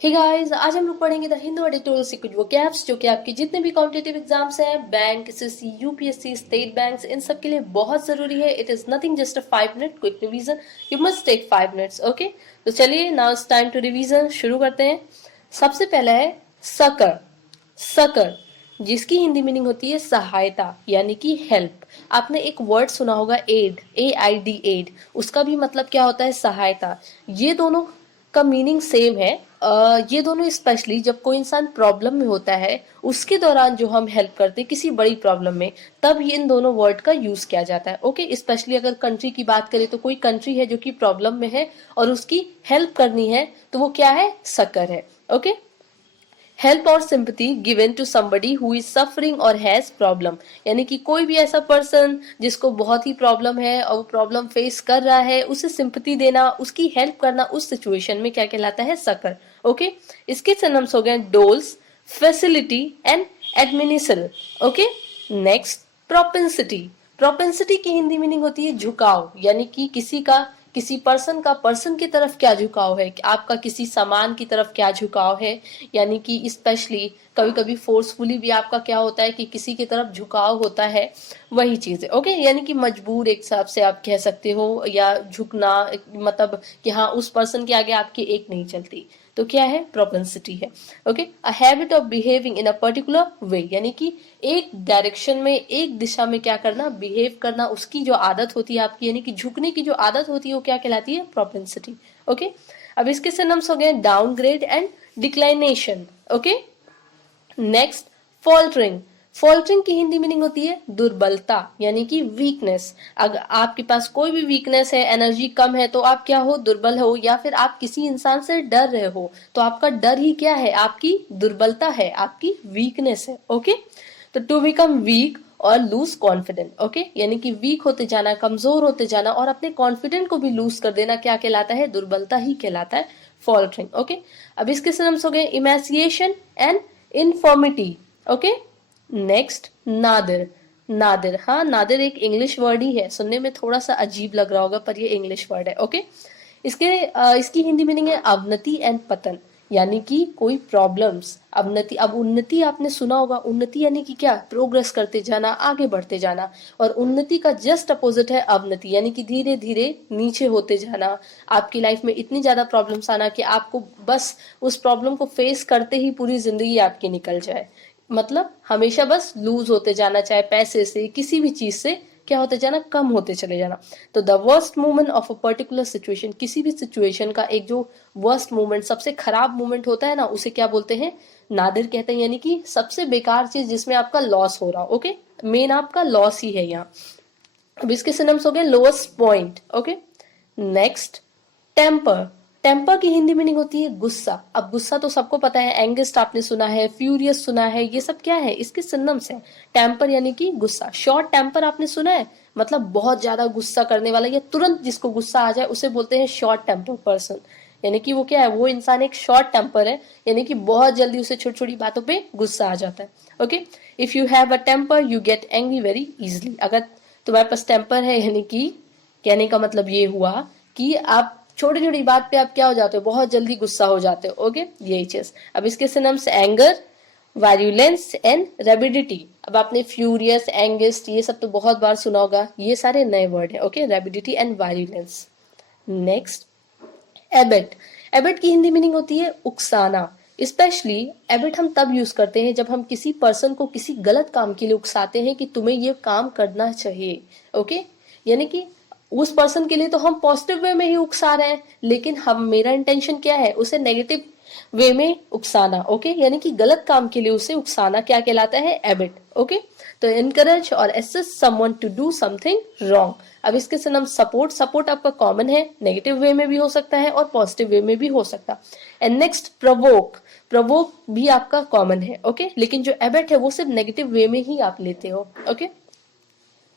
Hey guys, आज हम लोग पढ़ेंगे द हिंदू एडिटोरियल से कुछ वोकैब्स जो कि आपके जितने भी कॉम्पिटिटिव एग्जाम्स हैं, bank, SSC, UPSC, state banks, इन सब के लिए बहुत जरूरी है। It is nothing just a 5 minute quick revision. You must take 5 minutes. Okay, तो चलिए now it's time to revision. शुरू करते हैं। सबसे पहला है सकर। सकर जिसकी हिंदी मीनिंग होती है सहायता यानी कि हेल्प। आपने एक वर्ड सुना होगा एड, AID, एड। उसका भी मतलब क्या होता है? सहायता। ये दोनों का मीनिंग सेम है। ये दोनों स्पेशली जब कोई इंसान प्रॉब्लम में होता है उसके दौरान जो हम हेल्प करते हैं किसी बड़ी प्रॉब्लम में, तब ये इन दोनों वर्ड का यूज किया जाता है। ओके, स्पेशली अगर कंट्री की बात करें तो कोई कंट्री है जो कि प्रॉब्लम में है और उसकी हेल्प करनी है तो वो क्या है? सकर है। ओके, हेल्प और sympathy given to somebody who is suffering और हैज प्रॉब्लम, यानी कि कोई भी ऐसा पर्सन जिसको बहुत ही प्रॉब्लम है और वो प्रॉब्लम फेस कर रहा है, उसे सिंपथी देना, उसकी हेल्प करना उस सिचुएशन में क्या कहलाता है? सकर। ओके, इसके सिनोनिम्स हो गए डोल्स, फैसिलिटी एंड एडमिनिसल। Okay, next propensity. प्रोपेंसिटी की हिंदी मीनिंग होती है झुकाव, यानी कि किसी पर्सन का पर्सन की तरफ क्या झुकाव है, आपका किसी सामान की तरफ क्या झुकाव है। यानी कि स्पेशली कभी कभी फोर्सफुली भी आपका क्या होता है कि किसी की तरफ झुकाव होता है, वही चीज है। ओके, यानी कि मजबूर एक हिसाब से आप कह सकते हो, या झुकना मतलब कि हाँ उस पर्सन के आगे आपकी एक नहीं चलती, तो क्या है? प्रोपेंसिटी है। Okay, a habit of behaving in a particular way, यानी कि एक डायरेक्शन में, एक दिशा में क्या करना? बिहेव करना, उसकी जो आदत होती है आपकी, यानी कि झुकने की जो आदत होती है वो क्या कहलाती है? प्रोपेंसिटी। ओके, अब इसके सिनोनिम्स हो गए downgrade and declination. Okay, next faltering. Faltering की हिंदी मीनिंग होती है दुर्बलता, यानी कि वीकनेस। अगर आपके पास कोई भी वीकनेस है, एनर्जी कम है, तो आप क्या हो? दुर्बल हो। या फिर आप किसी इंसान से डर रहे हो तो आपका डर ही क्या है? आपकी दुर्बलता है, आपकी वीकनेस है। ओके, तो टू बिकम वीक और लूज कॉन्फिडेंट। ओके, यानी कि वीक होते जाना, कमजोर होते जाना और अपने कॉन्फिडेंट को भी लूज कर देना क्या कहलाता है? दुर्बलता ही कहलाता है फॉल्टरिंग। ओके, अब इसके सिनोनिम्स हो गए emaciation and infirmity. Okay, next nadir. Nadir, हाँ नादिर एक इंग्लिश वर्ड ही है, सुनने में थोड़ा सा अजीब लग रहा होगा पर ये इंग्लिश वर्ड है। ओके, इसकी हिंदी मीनिंग है अवनति एंड पतन, यानी कि कोई प्रॉब्लम्स, अवनति। अब उन्नति आपने सुना होगा, उन्नति यानी कि क्या? प्रोग्रेस करते जाना, आगे बढ़ते जाना। और उन्नति का जस्ट अपोजिट है अवनति, यानी कि धीरे धीरे नीचे होते जाना। आपकी लाइफ में इतनी ज्यादा प्रॉब्लम्स आना कि आपको बस उस प्रॉब्लम को फेस करते ही पूरी जिंदगी आपकी निकल जाए। मतलब हमेशा बस लूज होते जाना, चाहे पैसे से, किसी भी चीज से क्या होते जाना? कम होते चले जाना। तो the worst moment of a particular situation, किसी भी सिचुएशन का एक जो वर्स्ट मोमेंट, सबसे खराब मोमेंट होता है ना, उसे क्या बोलते हैं? नादिर कहते हैं, यानी कि सबसे बेकार चीज जिसमें आपका लॉस हो रहा हो। ओके, मेन आपका लॉस ही है यहाँ। अब इसके सिनोनिम्स हो गए lowest point. Okay, next temper. Temper की हिंदी मीनिंग होती है गुस्सा। अब गुस्सा तो सबको पता है, एंगेस्ट आपने सुना है, फ्यूरियस सुना है, ये सब क्या है? इसके सिनोनिम्स हैं। टेम्पर यानी कि गुस्सा। शॉर्ट टेम्पर आपने सुना है, मतलब बहुत ज्यादा गुस्सा करने वाला, या तुरंत जिसको गुस्सा आ जाए उसे बोलते हैं शॉर्ट टेम्पर पर्सन। यानी कि वो क्या है? वो इंसान एक शॉर्ट टेम्पर है, यानी कि बहुत जल्दी उसे छोटी छोटी बातों पे गुस्सा आ जाता है। Okay, if you have a temper you get angry very easily. अगर तुम्हारे पास टेम्पर है, यानी कि कहने का मतलब ये हुआ कि आप छोटी छोटी बात पे आप क्या हो जाते हो? बहुत जल्दी गुस्सा हो जाते हो। ओके, यही चीज। अब इसके सिनोनिम्स एंगर, वायलेंस एंड रेबिडिटी। अब आपने फ्यूरियस, एंगेस्ट, ये सब तो बहुत बार सुना होगा, ये सारे नए वर्ड है। Okay, rabidity and violence. Next abate. Abate की हिंदी मीनिंग होती है उकसाना। स्पेशली एबेट हम तब यूज करते हैं जब हम किसी पर्सन को किसी गलत काम के लिए उकसाते हैं कि तुम्हें ये काम करना चाहिए। ओके, यानी कि उस पर्सन के लिए तो हम पॉजिटिव वे में ही उकसा रहे हैं, लेकिन हम मेरा इंटेंशन क्या है? उसे नेगेटिव वे में उकसाना। ओके, यानी कि गलत काम के लिए उसे उकसाना क्या कहलाता है? एबिट। ओके, तो एनकरेज और assist someone to do something wrong. अब इसके से नाम सपोर्ट। सपोर्ट आपका कॉमन है, नेगेटिव वे में भी हो सकता है और पॉजिटिव वे में भी हो सकता है। And next provoke. प्रोवोक भी आपका कॉमन है। ओके, लेकिन जो एबिट है वो सिर्फ नेगेटिव वे में ही आप लेते हो। Okay,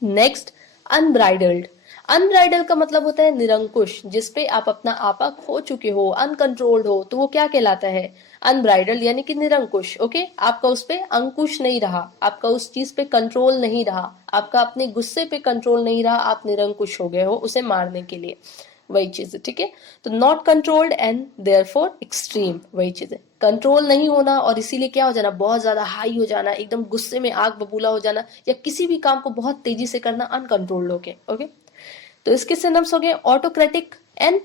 next unbridled. अनब्राइडल का मतलब होता है निरंकुश, जिसपे आप अपना आपा खो चुके हो, अनकंट्रोल्ड हो, तो वो क्या कहलाता है? अनब्राइडल, यानी कि निरंकुश। ओके, आपका उस पे अंकुश नहीं रहा, आपका उस चीज पे कंट्रोल नहीं रहा, आपका अपने गुस्से पे कंट्रोल नहीं रहा, आप निरंकुश हो गए हो उसे मारने के लिए। वही चीज है, ठीक है। तो not controlled and therefore extreme, वही चीज है, कंट्रोल नहीं होना और इसीलिए क्या हो जाना, बहुत ज्यादा हाई हो जाना, एकदम गुस्से में आग बबूला हो जाना, या किसी भी काम को बहुत तेजी से करना अनकंट्रोल्ड होके, ओके। तो इसके सिनोनिम्स हो गए ऑटोक्रेटिक एंड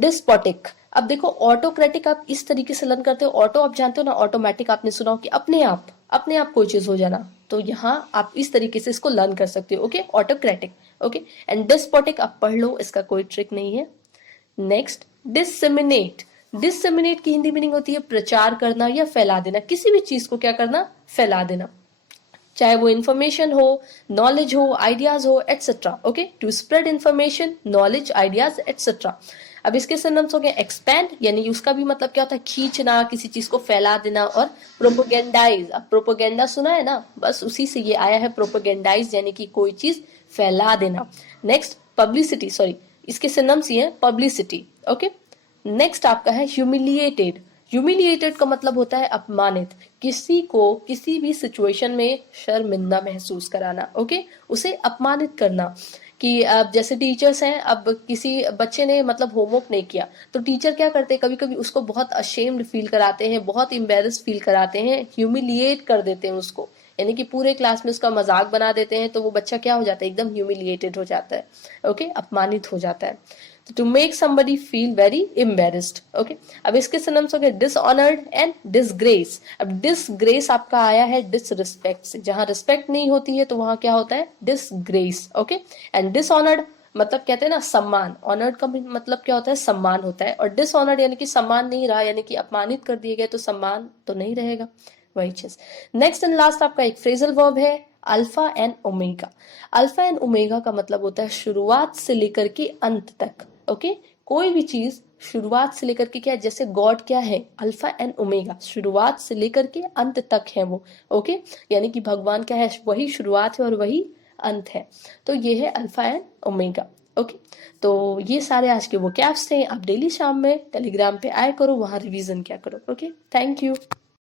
डिस्पोटिक। अब देखो ऑटोक्रेटिक आप इस तरीके से लर्न करते हो, ऑटो आप जानते हो ना, ऑटोमेटिक आपने सुना हो कि अपने आप कोई चीज हो जाना, तो यहाँ आप इस तरीके से इसको लर्न कर सकते हो, okay, autocratic, okay. And despotic आप पढ़ लो, इसका कोई ट्रिक नहीं है। Next disseminate. डिसेमिनेट की हिंदी मीनिंग होती है प्रचार करना या फैला देना, किसी भी चीज को क्या करना, फैला देना, चाहे वो इंफॉर्मेशन हो, नॉलेज हो, आइडियाज हो, etcetera, okay. To spread information, knowledge, ideas, etcetera. अब इसके सिनोनिम्स हो गए एक्सपैंड, यानी उसका भी मतलब क्या होता है, खींचना, किसी चीज को फैला देना, और प्रोपोगेंडाइज। अब प्रोपोगेंडा सुना है ना, बस उसी से ये आया है, प्रोपोगेंडाइज यानी कि कोई चीज फैला देना। नेक्स्ट पब्लिसिटी, सॉरी इसके सिनोनिम्स ये है पब्लिसिटी, ओके। नेक्स्ट आपका है ह्यूमिलिएटेड। ह्यूमिलिएटेड का मतलब होता है अपमानित, किसी को किसी भी सिचुएशन में शर्मिंदा महसूस कराना, ओके, उसे अपमानित करना। कि अब जैसे टीचर्स हैं, अब किसी बच्चे ने मतलब होमवर्क नहीं किया, तो टीचर क्या करते हैं, कभी कभी उसको बहुत अशेम्ड फील कराते हैं, बहुत एम्बेरस फील कराते हैं, ह्यूमिलिएट कर देते हैं उसको, यानी कि पूरे क्लास में उसका मजाक बना देते हैं, तो वो बच्चा क्या हो जाता है, एकदम ह्यूमिलिएटेड हो जाता है, ओके, अपमानित हो जाता है। To make somebody feel very embarrassed, okay. अब इसके सिनोनिम्स हो गए डिसऑनर्ड एंड डिसग्रेस। अब डिसग्रेस आपका आया है डिसरिस्पेक्ट से, जहां रिस्पेक्ट नहीं होती है तो वहां क्या होता है, डिसग्रेस, ओके। एंड डिसऑनर्ड मतलब कहते हैं ना सम्मान, ऑनर्ड का मतलब क्या होता है, सम्मान होता है, और डिसऑनर्ड यानी कि सम्मान नहीं रहा, यानी कि अपमानित कर दिए गए, तो सम्मान तो नहीं रहेगा, वही चीज। नेक्स्ट एंड लास्ट आपका एक फ्रेजल वर्ब है alpha and omega. Alpha and omega का मतलब होता है शुरुआत से लेकर के अंत तक, ओके। कोई भी चीज शुरुआत से लेकर के, क्या जैसे गॉड क्या है, अल्फा एंड ओमेगा, शुरुआत से लेकर के अंत तक है वो, ओके। यानी कि भगवान क्या है, वही शुरुआत है और वही अंत है, तो ये है अल्फा एंड ओमेगा, ओके। तो ये सारे आज के वो कैप्स थे, आप डेली शाम में टेलीग्राम पे आया करो, वहां रिवीजन क्या करो, ओके। Thank you.